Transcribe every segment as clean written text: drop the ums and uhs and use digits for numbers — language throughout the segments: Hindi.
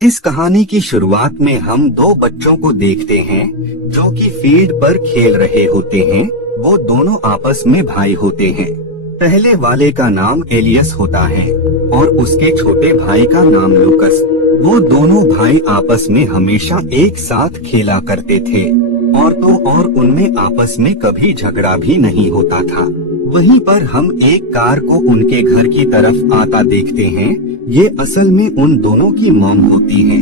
इस कहानी की शुरुआत में हम दो बच्चों को देखते हैं जो कि फील्ड पर खेल रहे होते हैं। वो दोनों आपस में भाई होते हैं। पहले वाले का नाम एलियस होता है और उसके छोटे भाई का नाम लूकस। वो दोनों भाई आपस में हमेशा एक साथ खेला करते थे और उनमें आपस में कभी झगड़ा भी नहीं होता था। वहीं पर हम एक कार को उनके घर की तरफ आता देखते हैं। ये असल में उन दोनों की मॉम होती है।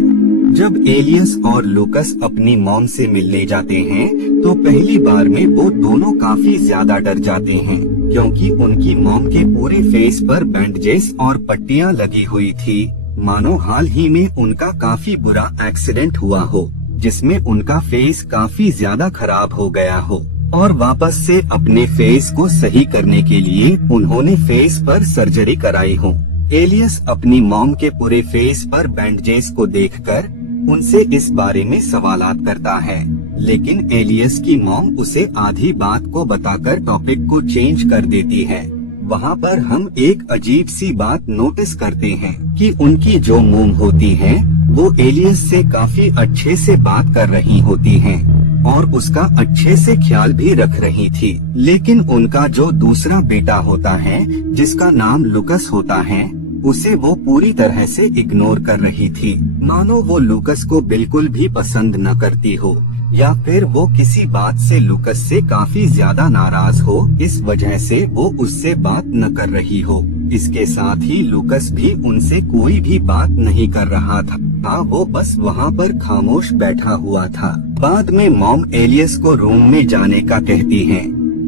जब एलियस और लूकस अपनी मॉम से मिलने जाते हैं तो पहली बार में वो दोनों काफी ज्यादा डर जाते हैं, क्योंकि उनकी मॉम के पूरे फेस पर बैंडेजेस और पट्टियां लगी हुई थी, मानो हाल ही में उनका काफी बुरा एक्सीडेंट हुआ हो, जिसमें उनका फेस काफी ज्यादा खराब हो गया हो और वापस से अपने फेस को सही करने के लिए उन्होंने फेस पर सर्जरी कराई हो। एलियस अपनी मॉम के पूरे फेस पर बैंडेजेस को देखकर उनसे इस बारे में सवालात करता है, लेकिन एलियस की मॉम उसे आधी बात को बताकर टॉपिक को चेंज कर देती है। वहाँ पर हम एक अजीब सी बात नोटिस करते हैं कि उनकी जो मॉम होती है वो एलियस से काफी अच्छे से बात कर रही होती हैं और उसका अच्छे से ख्याल भी रख रही थी, लेकिन उनका जो दूसरा बेटा होता है जिसका नाम लूकस होता है उसे वो पूरी तरह से इग्नोर कर रही थी, मानो वो लूकस को बिल्कुल भी पसंद न करती हो या फिर वो किसी बात से लूकस से काफी ज्यादा नाराज हो, इस वजह से वो उससे बात न कर रही हो। इसके साथ ही लूकस भी उनसे कोई भी बात नहीं कर रहा था, वो बस वहाँ पर खामोश बैठा हुआ था। बाद में मॉम एलियस को रूम में जाने का कहती है।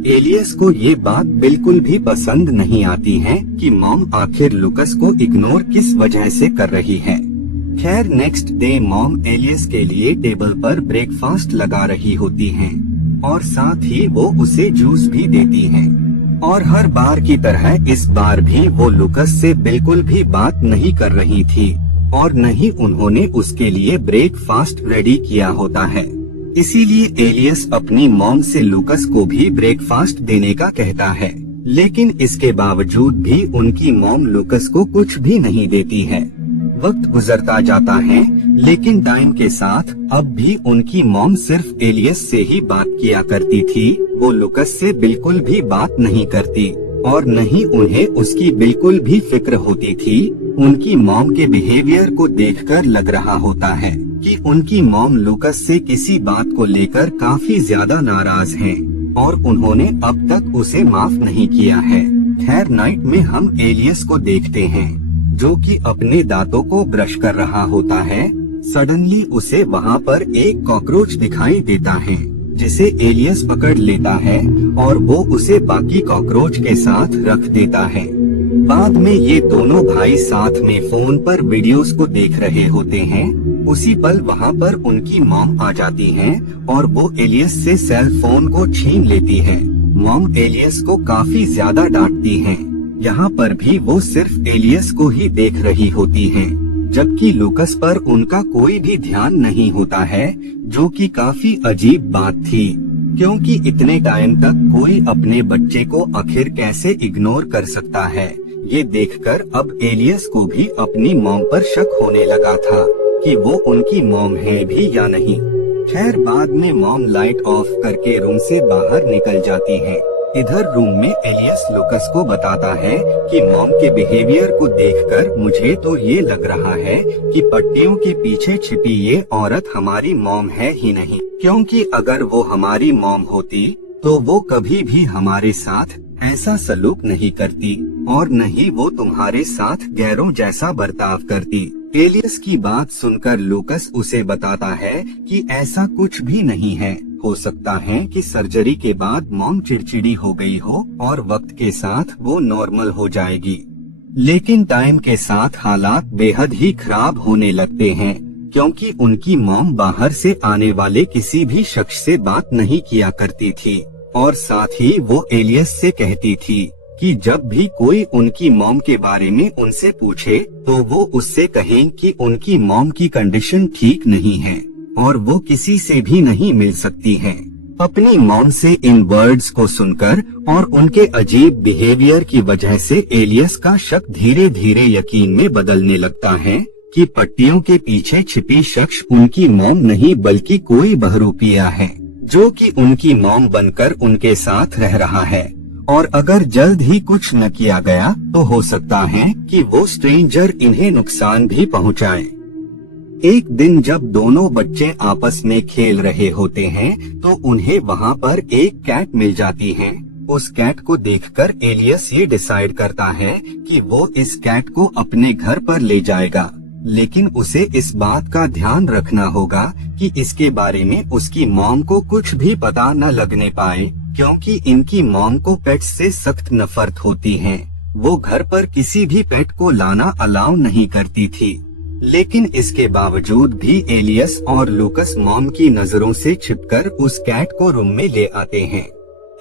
एलियस को ये बात बिल्कुल भी पसंद नहीं आती है कि मॉम आखिर लूकस को इग्नोर किस वजह से कर रही है। खैर नेक्स्ट डे मॉम एलियस के लिए टेबल पर ब्रेकफास्ट लगा रही होती हैं और साथ ही वो उसे जूस भी देती हैं। और हर बार की तरह इस बार भी वो लूकस से बिल्कुल भी बात नहीं कर रही थी और न ही उन्होंने उसके लिए ब्रेकफास्ट रेडी किया होता है। इसीलिए एलियस अपनी मॉम से लूकस को भी ब्रेकफास्ट देने का कहता है, लेकिन इसके बावजूद भी उनकी मॉम लूकस को कुछ भी नहीं देती है। वक्त गुजरता जाता है, लेकिन टाइम के साथ अब भी उनकी मॉम सिर्फ एलियस से ही बात किया करती थी। वो लूकस से बिल्कुल भी बात नहीं करती और न ही उन्हें उसकी बिल्कुल भी फिक्र होती थी। उनकी मॉम के बिहेवियर को देखकर लग रहा होता है कि उनकी मॉम लूकस से किसी बात को लेकर काफी ज्यादा नाराज हैं और उन्होंने अब तक उसे माफ नहीं किया है। खैर नाइट में हम एलियस को देखते हैं जो कि अपने दांतों को ब्रश कर रहा होता है। सडनली उसे वहाँ पर एक कॉकरोच दिखाई देता है जिसे एलियस पकड़ लेता है और वो उसे बाकी कॉकरोच के साथ रख देता है। बाद में ये दोनों भाई साथ में फोन पर वीडियोस को देख रहे होते हैं। उसी पल वहाँ पर उनकी मॉम आ जाती है और वो एलियस से सेल फोन को छीन लेती है। मॉम एलियस को काफी ज्यादा डांटती है। यहाँ पर भी वो सिर्फ एलियस को ही देख रही होती हैं, जबकि लूकस पर उनका कोई भी ध्यान नहीं होता है, जो कि काफी अजीब बात थी, क्योंकि इतने टाइम तक कोई अपने बच्चे को आखिर कैसे इग्नोर कर सकता है। ये देखकर अब एलियस को भी अपनी मॉम पर शक होने लगा था कि वो उनकी मॉम है भी या नहीं। खैर बाद में मॉम लाइट ऑफ करके रूम से बाहर निकल जाती है। इधर रूम में एलियस लूकस को बताता है कि मॉम के बिहेवियर को देखकर मुझे तो ये लग रहा है कि पट्टियों के पीछे छिपी ये औरत हमारी मॉम है ही नहीं, क्योंकि अगर वो हमारी मॉम होती तो वो कभी भी हमारे साथ ऐसा सलूक नहीं करती और न ही वो तुम्हारे साथ गैरों जैसा बर्ताव करती। एलियस की बात सुनकर लूकस उसे बताता है कि ऐसा कुछ भी नहीं है। हो सकता है कि सर्जरी के बाद मॉम चिड़चिड़ी हो गई हो और वक्त के साथ वो नॉर्मल हो जाएगी, लेकिन टाइम के साथ हालात बेहद ही खराब होने लगते हैं, क्योंकि उनकी मॉम बाहर से आने वाले किसी भी शख्स से बात नहीं किया करती थी और साथ ही वो एलियस से कहती थी कि जब भी कोई उनकी मॉम के बारे में उनसे पूछे तो वो उससे कहें कि उनकी मॉम की कंडीशन ठीक नहीं है और वो किसी से भी नहीं मिल सकती हैं। अपनी मॉम से इन वर्ड्स को सुनकर और उनके अजीब बिहेवियर की वजह से एलियस का शक धीरे धीरे यकीन में बदलने लगता है कि पट्टियों के पीछे छिपी शख्स उनकी मॉम नहीं बल्कि कोई बहरूपिया है, जो कि उनकी मॉम बनकर उनके साथ रह रहा है। और अगर जल्द ही कुछ न किया गया तो हो सकता है कि वो स्ट्रेंजर इन्हें नुकसान भी पहुंचाए। एक दिन जब दोनों बच्चे आपस में खेल रहे होते हैं तो उन्हें वहाँ पर एक कैट मिल जाती है। उस कैट को देखकर एलियस ये डिसाइड करता है कि वो इस कैट को अपने घर पर ले जाएगा, लेकिन उसे इस बात का ध्यान रखना होगा कि इसके बारे में उसकी मॉम को कुछ भी पता न लगने पाए, क्योंकि इनकी मॉम को पेट से सख्त नफरत होती है। वो घर पर किसी भी पेट को लाना अलाउ नहीं करती थी। लेकिन इसके बावजूद भी एलियस और लूकस मॉम की नजरों से छिपकर उस कैट को रूम में ले आते हैं।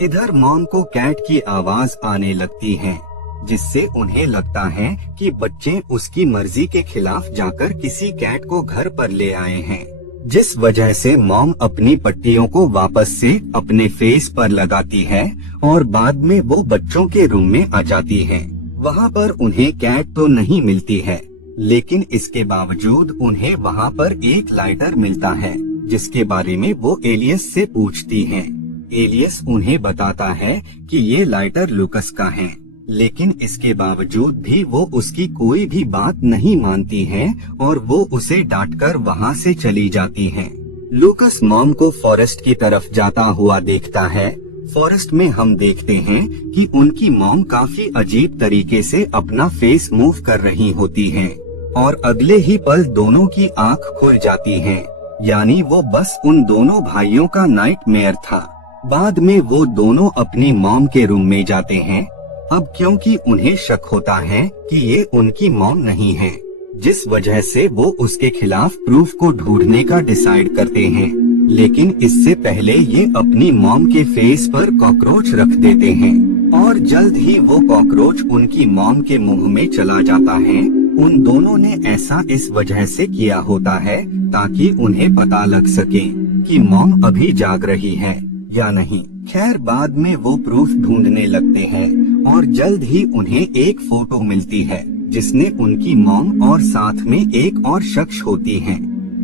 इधर मॉम को कैट की आवाज आने लगती है, जिससे उन्हें लगता है कि बच्चे उसकी मर्जी के खिलाफ जाकर किसी कैट को घर पर ले आए हैं, जिस वजह से मॉम अपनी पट्टियों को वापस से अपने फेस पर लगाती है और बाद में वो बच्चों के रूम में आ जाती है। वहाँ पर उन्हें कैट तो नहीं मिलती है, लेकिन इसके बावजूद उन्हें वहाँ पर एक लाइटर मिलता है, जिसके बारे में वो एलियस से पूछती हैं। एलियस उन्हें बताता है कि ये लाइटर लूकस का है, लेकिन इसके बावजूद भी वो उसकी कोई भी बात नहीं मानती है और वो उसे डांटकर वहाँ से चली जाती है। लूकस मॉम को फॉरेस्ट की तरफ जाता हुआ देखता है। फॉरेस्ट में हम देखते हैं कि उनकी मॉम काफी अजीब तरीके से अपना फेस मूव कर रही होती है और अगले ही पल दोनों की आंख खुल जाती है, यानी वो बस उन दोनों भाइयों का नाइटमेयर था। बाद में वो दोनों अपनी मॉम के रूम में जाते हैं, अब क्योंकि उन्हें शक होता है कि ये उनकी मॉम नहीं है, जिस वजह से वो उसके खिलाफ प्रूफ को ढूंढने का डिसाइड करते हैं। लेकिन इससे पहले ये अपनी मॉम के फेस पर कॉकरोच रख देते हैं और जल्द ही वो कॉकरोच उनकी मॉम के मुंह में चला जाता है। उन दोनों ने ऐसा इस वजह से किया होता है ताकि उन्हें पता लग सके कि मॉम अभी जाग रही है या नहीं। खैर बाद में वो प्रूफ ढूंढने लगते हैं और जल्द ही उन्हें एक फोटो मिलती है जिसने उनकी मॉम और साथ में एक और शख्स होती है।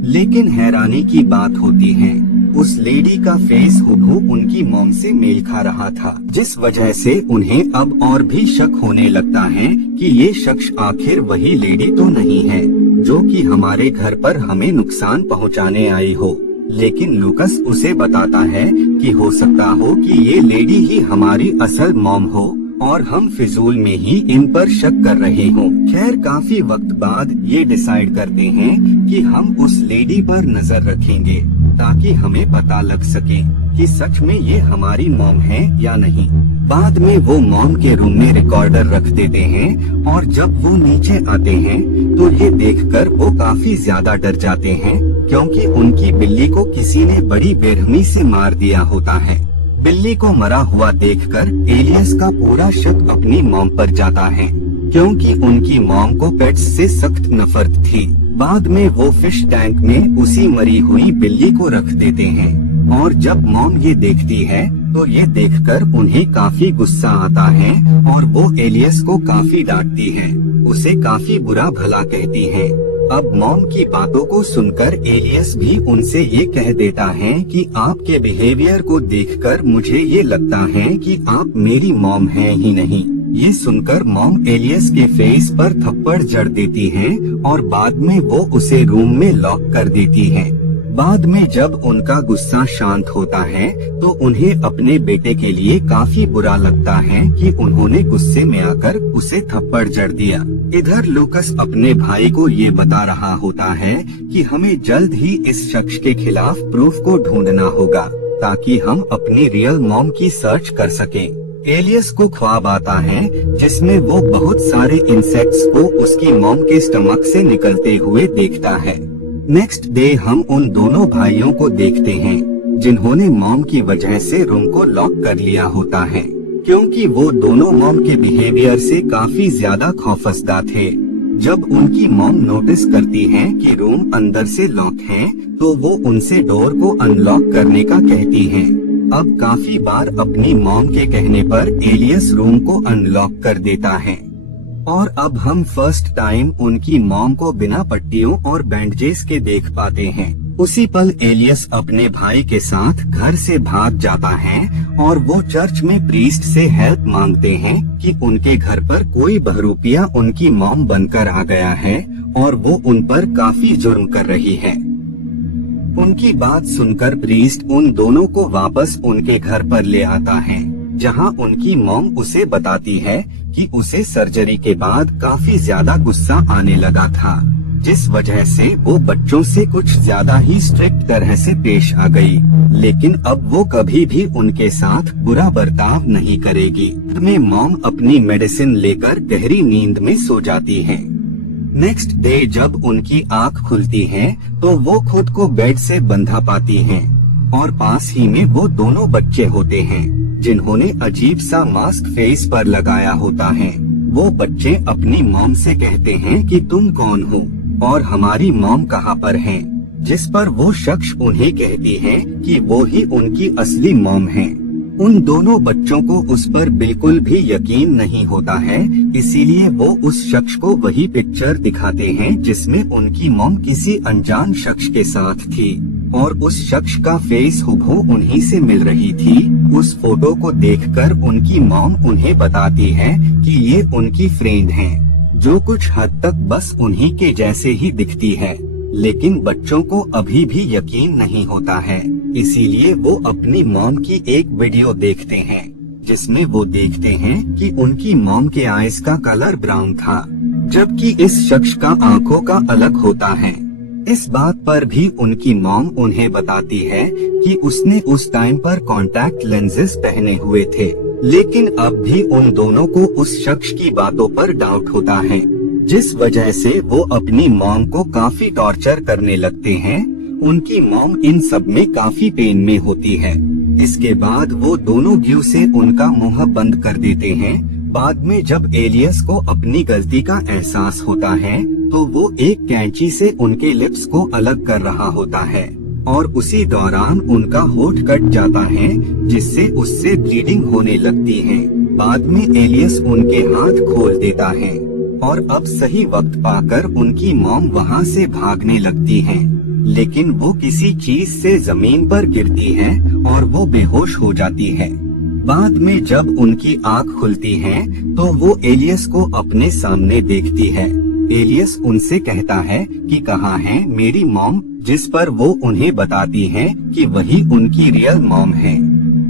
लेकिन हैरानी की बात होती है, उस लेडी का फेस हूबहू उनकी मॉम से मेल खा रहा था, जिस वजह से उन्हें अब और भी शक होने लगता है कि ये शख्स आखिर वही लेडी तो नहीं है जो कि हमारे घर पर हमें नुकसान पहुंचाने आई हो। लेकिन लूकस उसे बताता है कि हो सकता हो कि ये लेडी ही हमारी असल मॉम हो और हम फिजूल में ही इन पर शक कर रहे हों। खैर काफी वक्त बाद ये डिसाइड करते हैं कि हम उस लेडी पर नजर रखेंगे ताकि हमें पता लग सके कि सच में ये हमारी मॉम है या नहीं। बाद में वो मॉम के रूम में रिकॉर्डर रख देते हैं और जब वो नीचे आते हैं तो ये देखकर वो काफी ज्यादा डर जाते हैं, क्योंकि उनकी बिल्ली को किसी ने बड़ी बेरहमी से मार दिया होता है। बिल्ली को मरा हुआ देखकर एलियस का पूरा शक अपनी मॉम पर जाता है, क्योंकि उनकी मॉम को पेट्स से सख्त नफरत थी। बाद में वो फिश टैंक में उसी मरी हुई बिल्ली को रख देते हैं और जब मॉम ये देखती है तो ये देखकर उन्हें काफी गुस्सा आता है और वो एलियस को काफी डांटती है, उसे काफी बुरा भला कहती है। अब मॉम की बातों को सुनकर एलियस भी उनसे ये कह देता है कि आपके बिहेवियर को देखकर मुझे ये लगता है कि आप मेरी मॉम हैं ही नहीं। ये सुनकर मॉम एलियस के फेस पर थप्पड़ जड़ देती है और बाद में वो उसे रूम में लॉक कर देती है। बाद में जब उनका गुस्सा शांत होता है तो उन्हें अपने बेटे के लिए काफी बुरा लगता है कि उन्होंने गुस्से में आकर उसे थप्पड़ जड़ दिया। इधर लूकस अपने भाई को ये बता रहा होता है कि हमें जल्द ही इस शख्स के खिलाफ प्रूफ को ढूंढना होगा ताकि हम अपनी रियल मॉम की सर्च कर सकें। एलियस को ख्वाब आता है जिसमें वो बहुत सारे इंसेक्ट्स को उसकी मॉम के स्टमक से निकलते हुए देखता है। नेक्स्ट डे हम उन दोनों भाइयों को देखते हैं जिन्होंने मॉम की वजह से रूम को लॉक कर लिया होता है, क्योंकि वो दोनों मॉम के बिहेवियर से काफी ज्यादा खौफजदा थे। जब उनकी मॉम नोटिस करती है कि रूम अंदर से लॉक है तो वो उनसे डोर को अनलॉक करने का कहती हैं। अब काफी बार अपनी मॉम के कहने पर एलियस रूम को अनलॉक कर देता है और अब हम फर्स्ट टाइम उनकी मॉम को बिना पट्टियों और बैंडेजेस के देख पाते हैं। उसी पल एलियस अपने भाई के साथ घर से भाग जाता है और वो चर्च में प्रीस्ट से हेल्प मांगते हैं कि उनके घर पर कोई बहरूपिया उनकी मॉम बनकर आ गया है और वो उन पर काफी जुर्म कर रही है। उनकी बात सुनकर प्रीस्ट उन दोनों को वापस उनके घर पर ले आता है, जहां उनकी मॉम उसे बताती है कि उसे सर्जरी के बाद काफी ज्यादा गुस्सा आने लगा था, जिस वजह से वो बच्चों से कुछ ज्यादा ही स्ट्रिक्ट तरह से पेश आ गई। लेकिन अब वो कभी भी उनके साथ बुरा बर्ताव नहीं करेगी। में मॉम अपनी मेडिसिन लेकर गहरी नींद में सो जाती है। नेक्स्ट डे जब उनकी आँख खुलती है तो वो खुद को बेड से बंधा पाती हैं और पास ही में वो दोनों बच्चे होते हैं जिन्होंने अजीब सा मास्क फेस पर लगाया होता है। वो बच्चे अपनी मॉम से कहते हैं कि तुम कौन हो और हमारी मॉम कहाँ पर है, जिस पर वो शख्स उन्हें कहती है कि वो ही उनकी असली मॉम है। उन दोनों बच्चों को उस पर बिल्कुल भी यकीन नहीं होता है, इसीलिए वो उस शख्स को वही पिक्चर दिखाते हैं जिसमें उनकी मॉम किसी अनजान शख्स के साथ थी और उस शख्स का फेस हुबहू उन्हीं से मिल रही थी। उस फोटो को देखकर उनकी मॉम उन्हें बताती है कि ये उनकी फ्रेंड हैं, जो कुछ हद तक बस उन्हीं के जैसे ही दिखती है। लेकिन बच्चों को अभी भी यकीन नहीं होता है, इसीलिए वो अपनी मॉम की एक वीडियो देखते हैं जिसमें वो देखते हैं कि उनकी मॉम के आईज का कलर ब्राउन था, जबकि इस शख्स का आंखों का अलग होता है। इस बात पर भी उनकी मॉम उन्हें बताती है कि उसने उस टाइम पर कॉन्टैक्ट लेंसेज पहने हुए थे, लेकिन अब भी उन दोनों को उस शख्स की बातों पर डाउट होता है, जिस वजह से वो अपनी मॉम को काफी टॉर्चर करने लगते हैं। उनकी मॉम इन सब में काफी पेन में होती है। इसके बाद वो दोनों ग्लू से उनका मुंह बंद कर देते हैं। बाद में जब एलियस को अपनी गलती का एहसास होता है तो वो एक कैंची से उनके लिप्स को अलग कर रहा होता है और उसी दौरान उनका होठ कट जाता है, जिससे उससे ब्लीडिंग होने लगती है। बाद में एलियस उनके हाथ खोल देता है और अब सही वक्त पाकर उनकी मॉम वहाँ से भागने लगती हैं, लेकिन वो किसी चीज से जमीन पर गिरती है और वो बेहोश हो जाती है। बाद में जब उनकी आँख खुलती है तो वो एलियस को अपने सामने देखती है। एलियस उनसे कहता है कि कहाँ है मेरी मॉम, जिस पर वो उन्हें बताती है कि वही उनकी रियल मॉम है।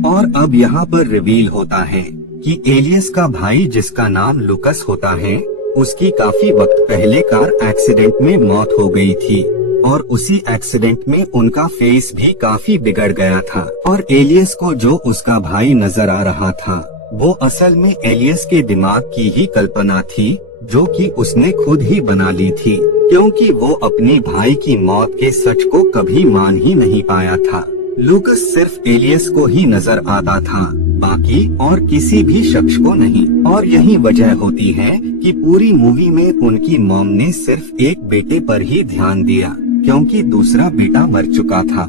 और अब यहाँ पर रिवील होता है कि एलियस का भाई, जिसका नाम लुकस होता है, उसकी काफी वक्त पहले कार एक्सीडेंट में मौत हो गई थी और उसी एक्सीडेंट में उनका फेस भी काफी बिगड़ गया था और एलियस को जो उसका भाई नजर आ रहा था वो असल में एलियस के दिमाग की ही कल्पना थी, जो कि उसने खुद ही बना ली थी, क्योंकि वो अपनी भाई की मौत के सच को कभी मान ही नहीं पाया था। लुकस सिर्फ एलियस को ही नजर आता था, बाकी और किसी भी शख्स को नहीं। और यही वजह होती है कि पूरी मूवी में उनकी मॉम ने सिर्फ एक बेटे पर ही ध्यान दिया, क्योंकि दूसरा बेटा मर चुका था।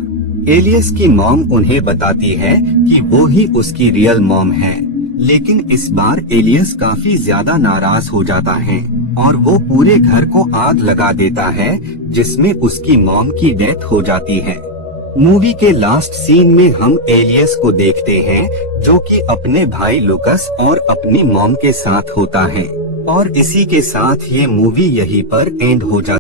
एलियस की मॉम उन्हें बताती है कि वो ही उसकी रियल मॉम है, लेकिन इस बार एलियस काफी ज्यादा नाराज हो जाता है और वो पूरे घर को आग लगा देता है, जिसमें उसकी मॉम की डेथ हो जाती है। मूवी के लास्ट सीन में हम एलियस को देखते हैं, जो कि अपने भाई लुकस और अपनी मॉम के साथ होता है। और इसी के साथ ये मूवी यहीं पर एंड हो जाती है।